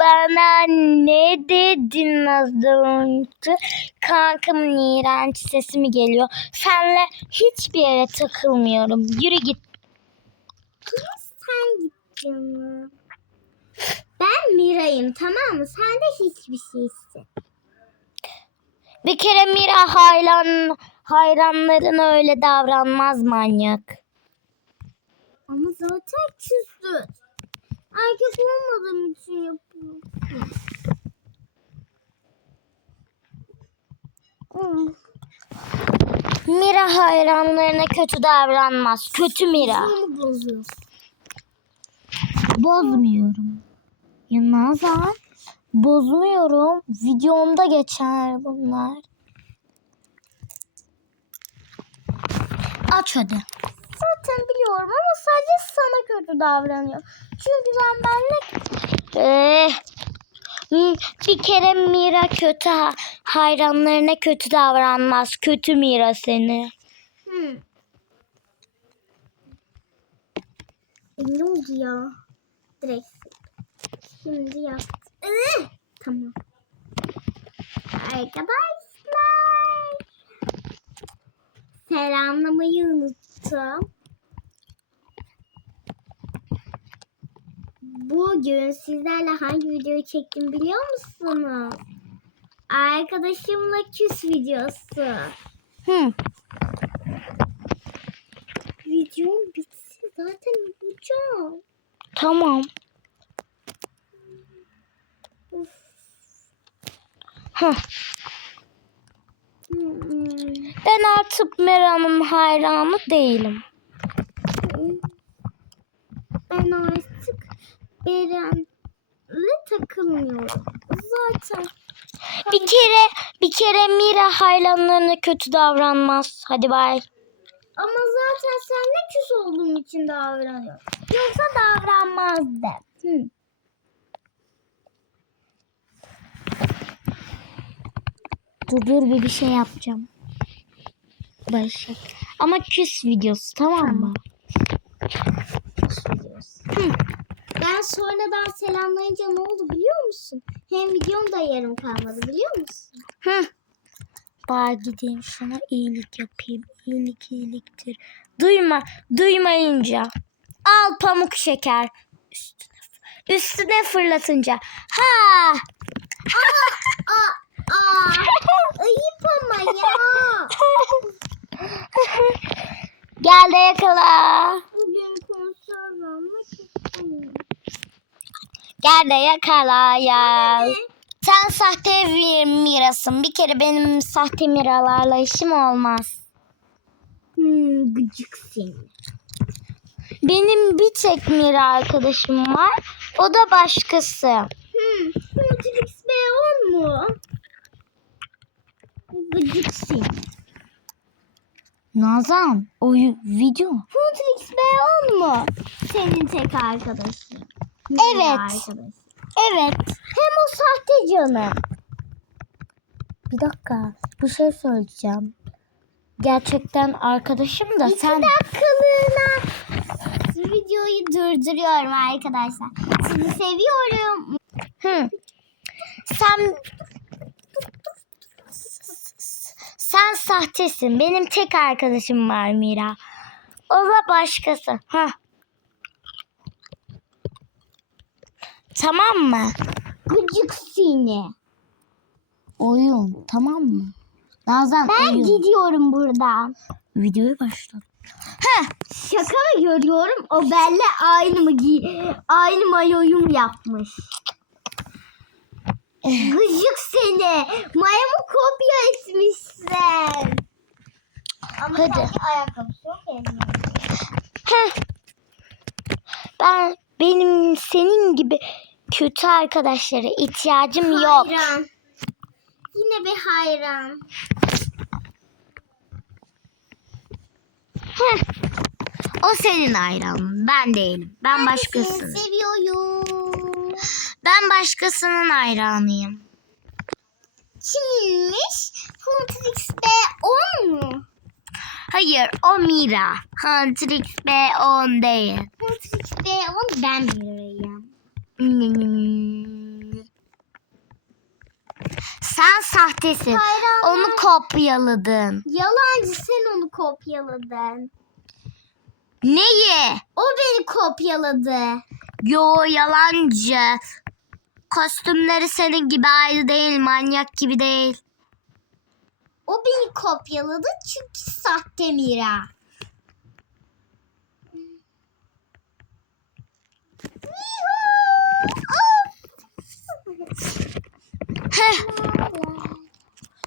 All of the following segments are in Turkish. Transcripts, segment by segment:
bana ne dedin az önce? Kankamın iğrenç sesi mi geliyor? Senle hiçbir yere takılmıyorum. Yürü git. Sen git canım. Ben Mira'yım tamam mı? Sen de hiçbir şeysin. Bir kere Mira hayran, hayranlarına öyle davranmaz manyak. Ama zaten küstü. Erkek olmadığım için yapıyorum. Mira hayranlarına kötü davranmaz. Kötü Mira. Bozuyorsun. Bozmuyorum. Ya Nazan bozmuyorum. Videomda geçer bunlar. Aç hadi. Zaten biliyorum ama sadece sana kötü davranıyor. Çünkü sen benimle Ee, hmm, bir kere Mira kötü ha- hayranlarına kötü davranmaz. Kötü Mira seni. Hmm. E, ne oldu ya? Direkt. Şimdi yaptım. Iı, Tamam. Arkadaşlar. Selamlamayı unuttum. Bugün sizlerle hangi videoyu çektim biliyor musunuz? Arkadaşımla küs videosu. Hı. Videom bitsin zaten uyuyacağım. Tamam. Of. Heh. Hmm. Ben artık Mira'nın hayranı değilim. Ben artık Beren'le takılmıyorum. Zaten Bir kere bir kere Mira hayranlarına kötü davranmaz. Hadi bay. ama zaten seninle küs olduğum için davranıyor. Yoksa davranmazdı. Hı. Dur dur bir bir şey yapacağım. Başak. Ama küs videosu tamam mı? Ben sonradan selamlayınca ne oldu biliyor musun? Hem videom da yarım kalmadı biliyor musun? Hı. Bari gideyim sana iyilik yapayım. İyilik iyiliktir. Duyma, duymayınca. Al pamuk şeker. Üstüne, üstüne fırlatınca. Ha! Aa, aa, ayıp ama ya. Gel de yakala. Gel de yakala ya. Sen sahte bir mirasın. Bir kere benim sahte miralarla işim olmaz. Hmm, gıcık seni. Benim bir tek mira arkadaşım var. O da başkası. Hmm, Matrix B10 mu? Gıcık seni. Nazan o video. Matrix B10 mu? Senin tek arkadaşın. Evet. Arkadaşın. Evet. Hem o sahte canım. Bir dakika. Bir şey söyleyeceğim. Gerçekten arkadaşım da İki sen dakikalığına videoyu durduruyorum arkadaşlar. Sizi seviyorum. Hı. Sen sen sahtesin. Benim tek arkadaşım var Mira. O da başkası. Ha. Tamam mı? Gıcık seni. Oyun. Tamam mı? Nazan Ben oyun. gidiyorum buradan. Videoyu başlat. Şaka mı görüyorum? O benle aynı mı giy aynı mayoyum yapmış. Gıcık seni. Mayamı Ama Hadi. ayakkabısı yok elinde. Heh. Ben benim senin gibi kötü arkadaşlara ihtiyacım yok. Hayran. Yine bir hayran. Heh. O senin hayranın. Ben değilim. Ben Seni başkasının. seviyorum. Ben başkasının hayranıyım. Kiminmiş? Huntrix B10 mu? Hayır o Mira. Huntrix B10 değil. Huntrix B10 ben biriyim. Hmm. Sen sahtesin. Hayranlar- Onu kopyaladın. Yalancı sen onu kopyaladın. Neyi? O beni kopyaladı. Yo yalancı. Kostümleri senin gibi ayrı değil. Manyak gibi değil. O beni kopyaladı çünkü sahte Mira.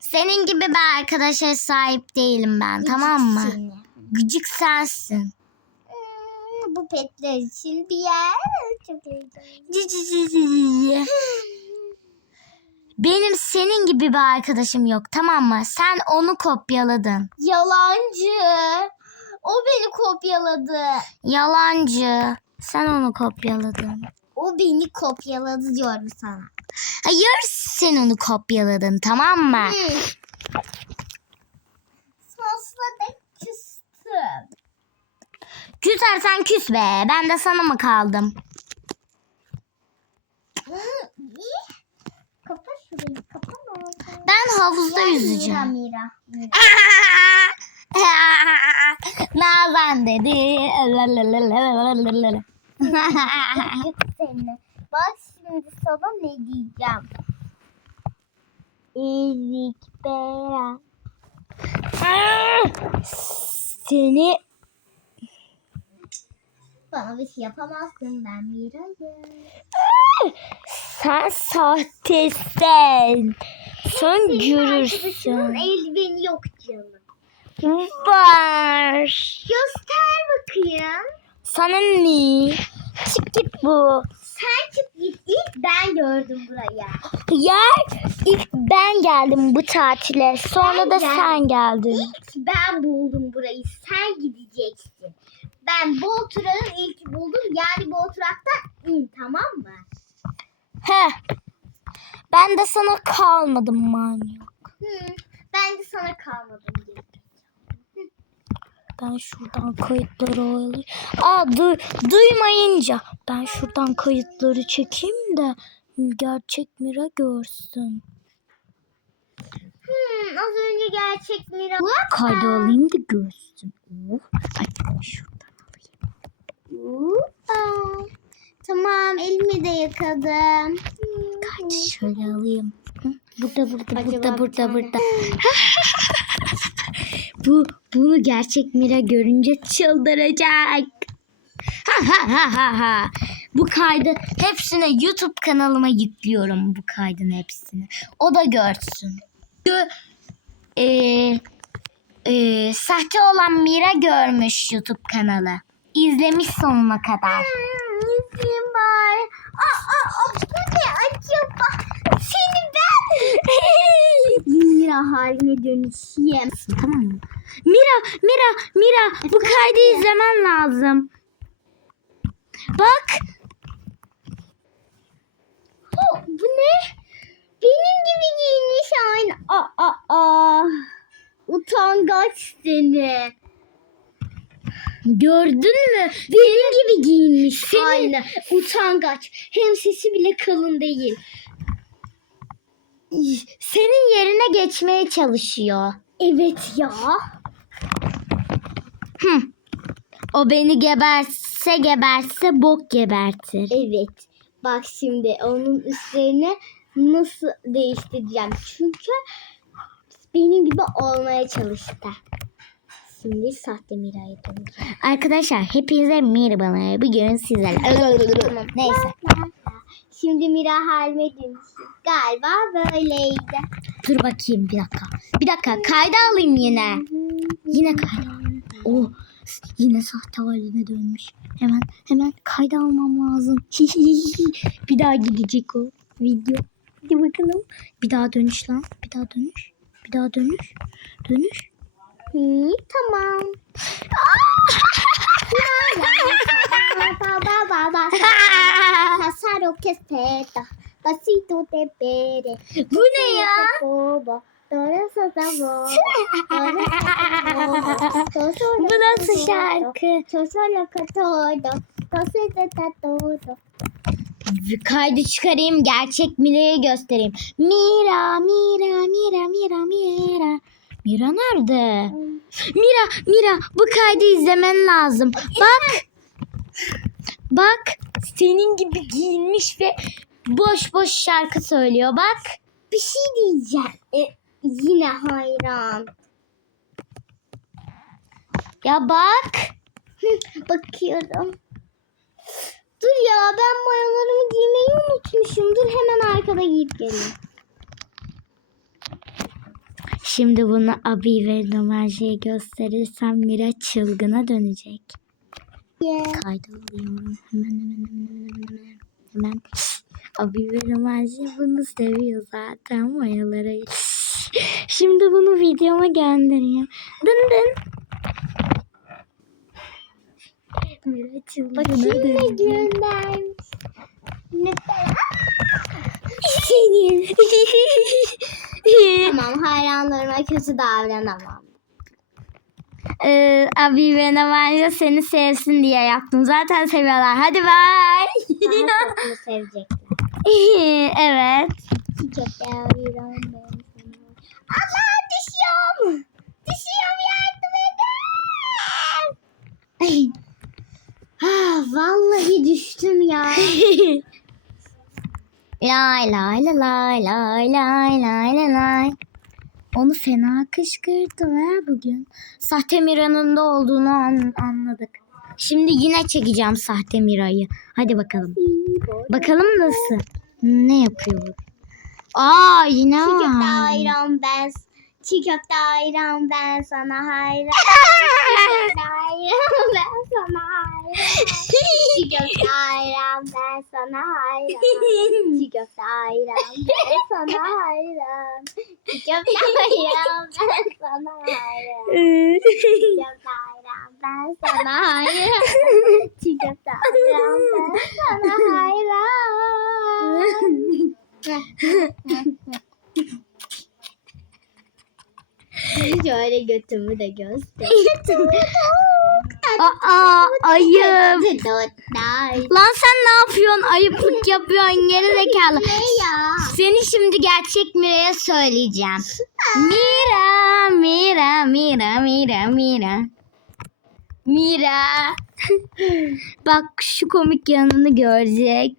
Senin gibi bir arkadaşa sahip değilim ben tamam mı? Seni. Gıcık sensin. Hmm, Bu petler için bir yer. Çok heyecanlı. Benim senin gibi bir arkadaşım yok tamam mı? Sen onu kopyaladın. Yalancı. O beni kopyaladı. Yalancı. Sen onu kopyaladın. O beni kopyaladı diyorum sana. Hayır sen onu kopyaladın tamam mı? Hmm. Sosla da küstüm. Küsersen küs be. Ben de sana mı kaldım? İyi. Şurayı? Ben havuzda Gel yüzeceğim. Mira, Mira. Nazan dedi. Bak şimdi sana ne diyeceğim. Ezik Bera. Seni Bana bir şey yapamazsın ben Mira'yım. sen sahtesin. Sen Arkadaşımın görürsün. eldiveni yok canım. Var. Göster bakayım. Sana ne? Çık git bu. Sen çık git. İlk ben gördüm buraya. Yer ilk ben geldim bu tatile. Sonra Ben da geldim. sen geldin. İlk ben buldum burayı. Sen gideceksin. Ben bu oturanın ilk buldum. Yani bu oturaktan in tamam mı? He. Ben de sana kalmadım manyak. Hı. Ben de sana kalmadım. gibi. Ben şuradan kayıtları alayım. Aa du duymayınca ben şuradan kayıtları çekeyim de gerçek Mira görsün. Hmm, az önce gerçek Mira. Kaydı alayım da görsün. Oh. Ay şuradan alayım. Aa, Tamam elimi de yıkadım. Kaydı şöyle alayım. Burada burada Acaba burada burada burada. Bu bunu gerçek Mira görünce çıldıracak. Ha ha ha ha ha. Bu kaydı hepsine YouTube kanalıma yüklüyorum bu kaydın hepsini. O da görsün. Gö- Ee, ee, sahte olan Mira görmüş YouTube kanalı. İzlemiş sonuna kadar. Yüzüm var. Aa, aa, aa, bu ne acaba? Seni ben Mira haline dönüşeyim. Tamam mı? Mira, Mira, Mira bu kaydı izlemen lazım. Bak. Oh, bu ne? Benim gibi giyinmiş aynı. Aa, aa, aa. Utangaç seni. Gördün mü? Benim gibi giyinmiş Senin- aynı. Utangaç. Hem sesi bile kalın değil. Senin yerine geçmeye çalışıyor. Evet ya. Hı. O beni geberse geberse bok gebertir. Evet. Bak şimdi onun üstlerini nasıl değiştireceğim. Çünkü benim gibi olmaya çalıştı. Şimdi sahte Mira'ya döneceğim. Arkadaşlar hepinize merhabalar. Bugün sizlerle. Tamam. Neyse. Şimdi Mira halime dönüştü. Galiba böyleydi. Dur bakayım bir dakika. Bir dakika kayda alayım yine. Yine kayda. O yine sahte haline dönmüş. Hemen hemen kayda almam lazım. bir daha gidecek o video. Hadi bakalım. Bir daha dönüş lan. Bir daha dönüş. Bir daha dönüş. Dönüş. Hı, tamam. Pasaro que seda, pasito de pere. Bu ne ya? Bu nasıl şarkı? Kaydı çıkarayım gerçek Mira'yı göstereyim. Mira, Mira, Mira, Mira, Mira. Mira nerede? Mira, Mira bu kaydı izlemen lazım. Bak. Bak senin gibi giyinmiş ve boş boş şarkı söylüyor bak. Bir şey diyeceğim. E, yine hayran. Ya bak. Bakıyorum. Dur ya ben mayolarımı giymeyi unutmuşum. Dur hemen arkada giyip geleyim. Şimdi bunu abi ve Nomerci'ye gösterirsem Mira çılgına dönecek. Yeah. Kaydı alıyorum. Hemen hemen hemen hemen hemen. Abi ve Nomerci bunu seviyor zaten mayaları. Şimdi bunu videoma göndereyim. Dın dın. Mira çılgına Bakayım ne dönecek. göndermiş. Ne Senin. Tamam hayranlarıma kötü davranamam. Ee, abi ve Nomerci seni sevsin diye yaptım. Zaten seviyorlar. Hadi bay. Daha çok mu sevecekler? evet. Çok ben. Allah düşüyorum. Düşüyorum yardım edin. ha, vallahi düştüm ya. lay lay lay lay lay lay lay lay lay. Onu fena kışkırttım ha bugün. Sahte Mira'nın da olduğunu an- anladık. Şimdi yine çekeceğim sahte Mira'yı. Hadi bakalım. Bakalım nasıl? Ne yapıyor bu? Aa yine Çiğ köfte ayran ben. Çiğ köfte ayran ben sana hayran. Çiğ köfte ayran ben sana hayran. Çiğ köfte ayran ben sana hayran. Çiğ köfte ayran ben sana hayran. Çiğ köfte ayran ben sana hayran. Çiğ köfte ben sana hayran. Çiğ köfte ayran ben sana hayran. Şöyle götümü de göster. Aa ayıp. Lan sen ne yapıyorsun? Ayıplık yapıyorsun geri zekalı. Seni şimdi gerçek Mira'ya söyleyeceğim. Mira, Mira, Mira, Mira, Mira. Mira. Bak şu komik yanını görecek.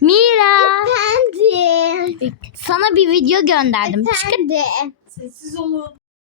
Mira. Efendim. Sana bir video gönderdim. Efendim. Sessiz olun.